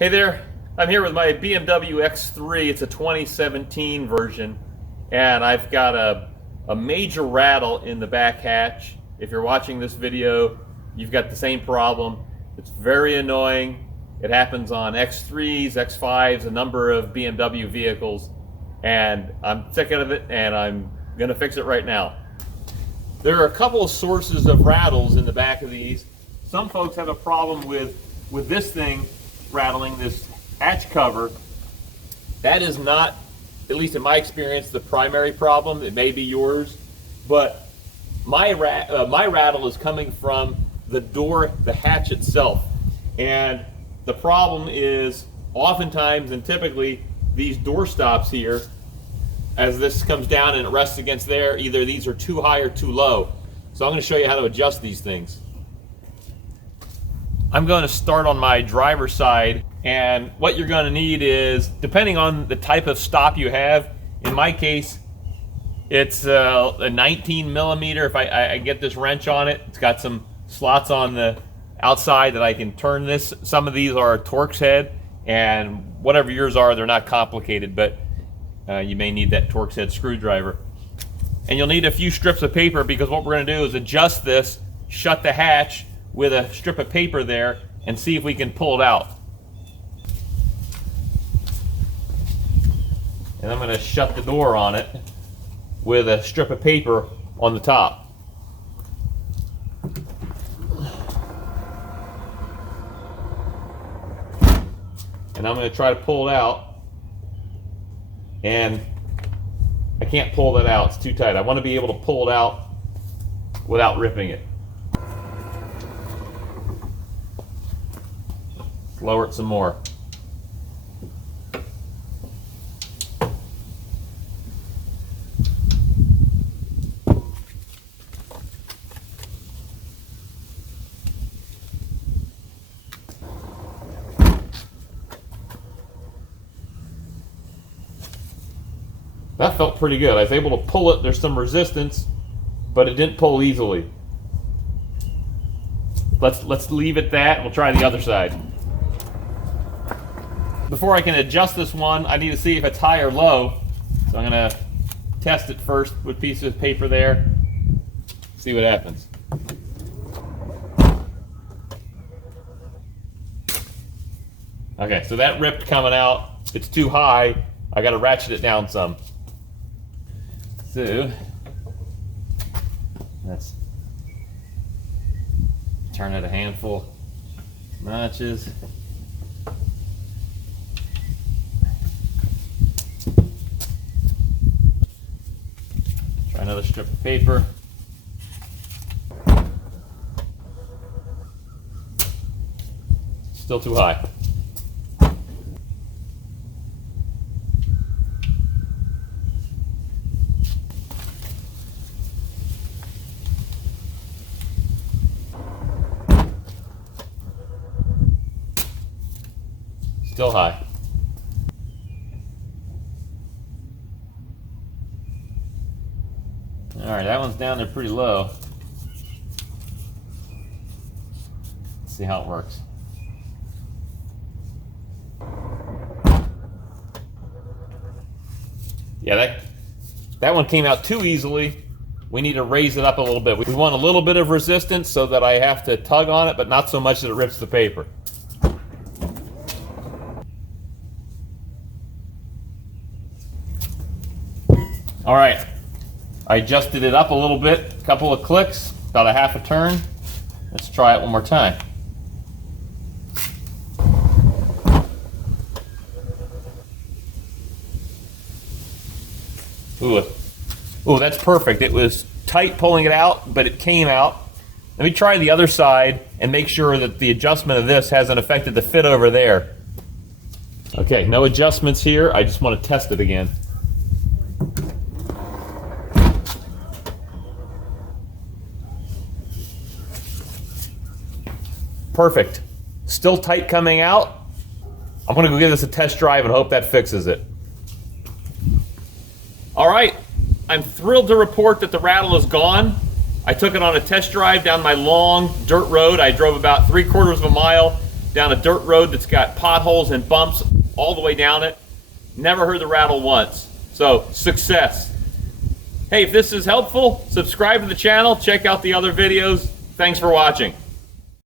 Hey there, I'm here with my BMW X3. It's a 2017 version, and I've got a major rattle in the back hatch. If you're watching this video, you've got the same problem. It's very annoying. It happens on X3s, X5s, a number of BMW vehicles, and I'm sick of it, and I'm gonna fix it right now. There are a couple of sources of rattles in the back of these. Some folks have a problem with this thing rattling, this hatch cover. That is not, at least in my experience, the primary problem. It may be yours, but my rattle is coming from the door, the hatch itself. And the problem is oftentimes and typically these door stops here, as this comes down and it rests against there, either these are too high or too low. So I'm going to show you how to adjust these things. I'm going to start on my driver's side, and what you're going to need is, depending on the type of stop you have, in my case it's a 19 millimeter. If I get this wrench on it, it's got some slots on the outside that I can turn this. Some of these are a Torx head, and whatever yours are, they're not complicated, but you may need that Torx head screwdriver. And you'll need a few strips of paper, because what we're going to do is adjust this, shut the hatch with a strip of paper there, and see if we can pull it out. And I'm going to shut the door on it with a strip of paper on the top. And I'm going to try to pull it out, and I can't pull that out. It's too tight. I want to be able to pull it out without ripping it. Lower it some more. That felt pretty good. I was able to pull it. There's some resistance, but it didn't pull easily. Let's leave it that, and we'll try the other side. Before I can adjust this one, I need to see if it's high or low. So I'm going to test it first with pieces of paper there. See what happens. Okay, so that ripped coming out. It's too high. I got to ratchet it down some. So let's turn it a handful of notches. Try another strip of paper. Still too high. Still high. All right, that one's down there pretty low. Let's see how it works. Yeah, that one came out too easily. We need to raise it up a little bit. We want a little bit of resistance so that I have to tug on it, but not so much that it rips the paper. All right, I adjusted it up a little bit, a couple of clicks, about a half a turn. Let's try it one more time. Ooh, that's perfect. It was tight pulling it out, but it came out. Let me try the other side and make sure that the adjustment of this hasn't affected the fit over there. Okay, no adjustments here. I just want to test it again. Perfect. Still tight coming out. I'm going to go give this a test drive and hope that fixes it. All right, I'm thrilled to report that the rattle is gone. I took it on a test drive down my long dirt road. I drove about 3/4 of a mile down a dirt road that's got potholes and bumps all the way down it. Never heard the rattle once. So, success. Hey, if this is helpful, subscribe to the channel, check out the other videos. Thanks for watching.